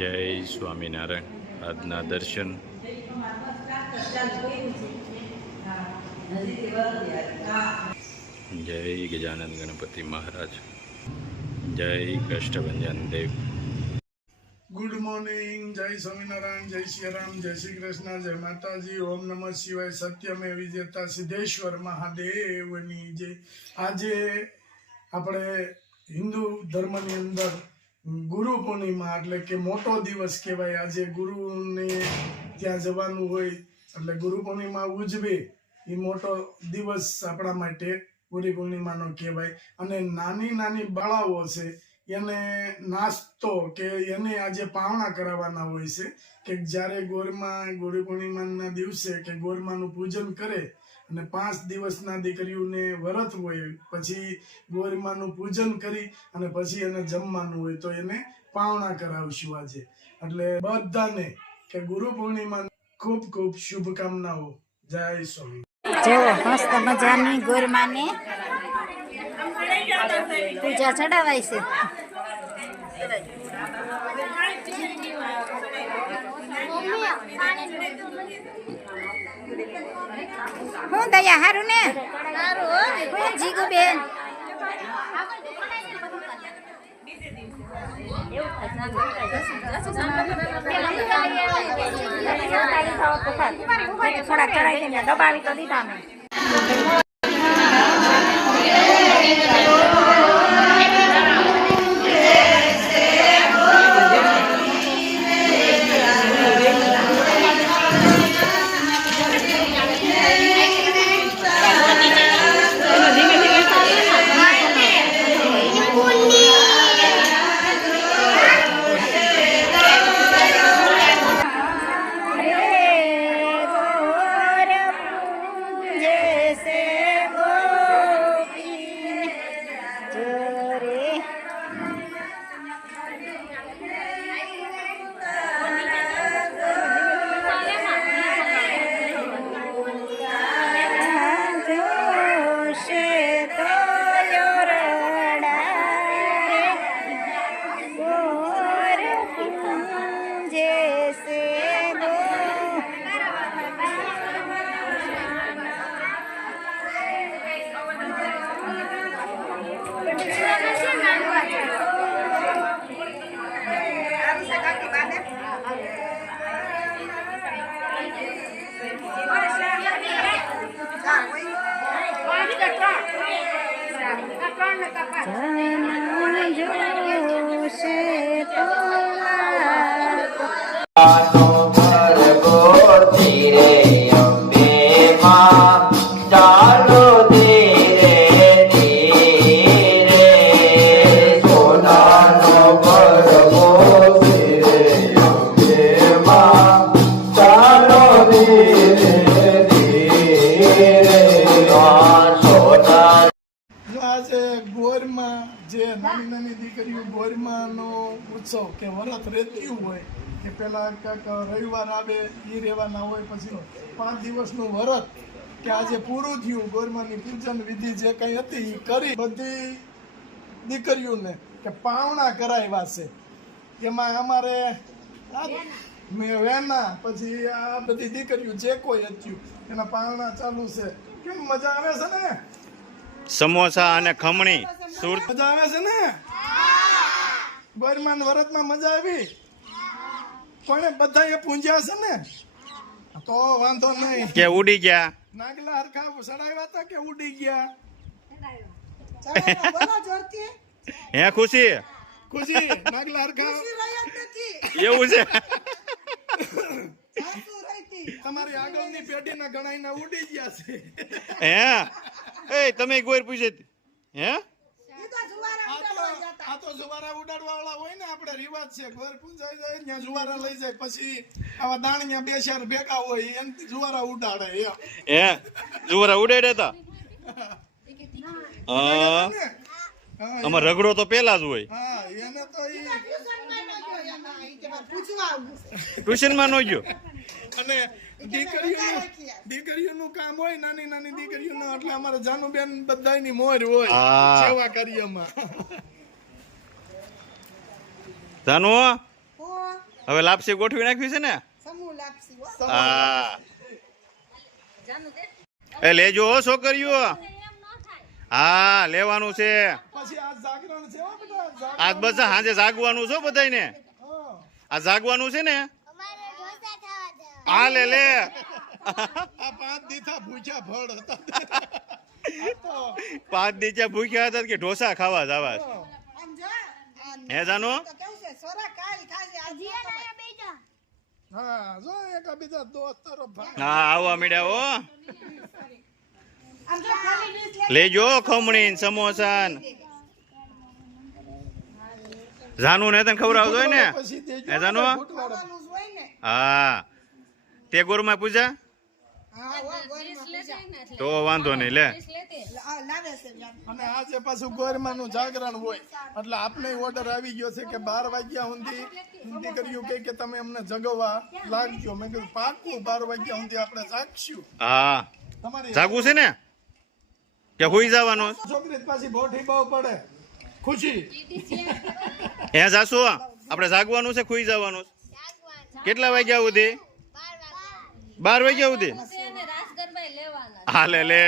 જય સ્વામિનારાયણ. આજના દર્શન જય ગજાનંદ ગણપતિ મહારાજ. જય કષ્ટભંજન દેવ. Good morning. જય સ્વામિનારાયણ, જય શ્રી રામ, જય શ્રી કૃષ્ણ, જય માતાજી. ઓમ નમઃ શિવાય. સત્યમે વિજેતા સિદ્ધેશ્વર મહાદેવની જય. આજે આપણે હિન્દુ ધર્મની અંદર ગુરુ પૂર્ણિમા એટલે કે મોટો દિવસ કહેવાય. આજે ગુરુને ત્યાં જવાનું હોય એટલે ગુરુ પૂર્ણિમા ઉજવે એ મોટો દિવસ આપણા માટે ગુરુ પૂર્ણિમાનો કહેવાય. અને નાની નાની બાળાઓ છે એને નાસ્તો કે એને આજે પાવણા કરાવવાના હોય છે કે જ્યારે ગોરમાં ગુરુ પૂર્ણિમાના દિવસે કે ગોરમાનું પૂજન કરે અને 5 દિવસના દીકરીઓને વ્રત હોય પછી ગોરમાનું પૂજન કરી અને પછી એને જમવાનું હોય તો એને પાવણા કરાવશું આજે. એટલે બધાને કે ગુરુ પૂર્ણિમા ખૂબ ખૂબ શુભકામનાઓ. જય સ્વામી. જો મસ્ત મજાની ગોરમાને પૂજા ચડાવાય છે. હું દયા હારું ને હું જીગુ બેન થોડા ચડાઈ દબાવી તો દીધા મેં. જે નાની નાની દીકરીઓ ગોરમાનો ઉત્સવ કે વ્રત રહેતું હોય કે પેલા કાંઈક રવિવાર આવે એ રહેવાના હોય પછી 5 દિવસનું વ્રત કે આજે પૂરું થયું ગોરમાની પૂજન વિધિ જે કંઈ હતી એ કરી બધી દીકરીઓને કે પાવણા કરાવ્યા છે. એમાં અમારે વેના પછી આ બધી દીકરીઓ જે કોઈ હતી એના પાવણા ચાલુ છે. કેમ મજા આવે છે ને? સમોસા અને ખમણી મજા આવે છે ને? ગોરમાન વ્રતમાં મજા આવી પણ બધા એ પૂંજ્યા છે ને તો વાંધો નહીં. કે ઉડી ગયા નાગલા હરખા સડાવ્યા હતા કે ઉડી ગયા? હે ખુશી ખુશી નાગલા હરખા એવું છે. તમારી આગળની પેઢીના ઘણા ઉડી ગયા છે. હે એ તમે ગોર પૂછે હે આ તો જુવારા ઉડાડવા વાળા હોય ને આપણે રિવાજ છે. ઘર પૂંજાઈ જાય ત્યાં જુવારા લઈ જાય પછી આવા દાણિયા 2 શેર ભેગા હોય એનથી જુવારા ઉડાડે. હે જુવારા ઉડાડે તા અમાર રગડો તો પેલા જ હોય. હા એને તો ટ્યુશન માં નો ગયો. અને દીકરીઓનું કામ હોય નાની નાની દીકરીઓનું એટલે અમારે જાનુબેન બધાયની મોર હોય સેવા કાર્યમાં. જાનુ હવે લાપસી ગોઠવી નાખવી છે ને? હા એ લેજો હો છોકરીઓ. હા લેવાનું છે પછી આ જાગરણ છે હો બેટા, આજ બધા સાંજે જાગવાનું છે બધાને. આ જાગવાનું છે ને. હા લે લે આ 5 દીથા ભૂખ્યા ફળ હતા. 5 દીચા ભૂખ્યા હતા કે ઢોસા ખાવા જવા હે જાનો. હા જો એક બીજા દોસ્તરો હા આવવા મળ્યા હો. લેજો ખમણી સમોસા જાનું ને તને ખવડાવતો હોય ને હે જાનો. હા તે ગોરમાં પૂજા તો વાંધો નહીં લે. અને આજે પાછું ગોરમાનું જાગરણ હોય એટલે આપને ઓર્ડર આવી ગયો છે કે 12 વાગ્યા સુધી દીકરીઓ કે તમે અમને જગવા લાગજો. મેં કીધું પાકું 12 વાગ્યા સુધી આપણે જાગશું. હા તમારી જાગવું છે ને કે હોઈ જવાનું? છોકરી પાછી બોઠી બહુ પડે ખુશી. હે જાસુ આપણે જાગવાનું છે ખુઈ જવાનું? કેટલા વાગ્યા સુધી? 12 વાગ્યા સુધી. હાલે લે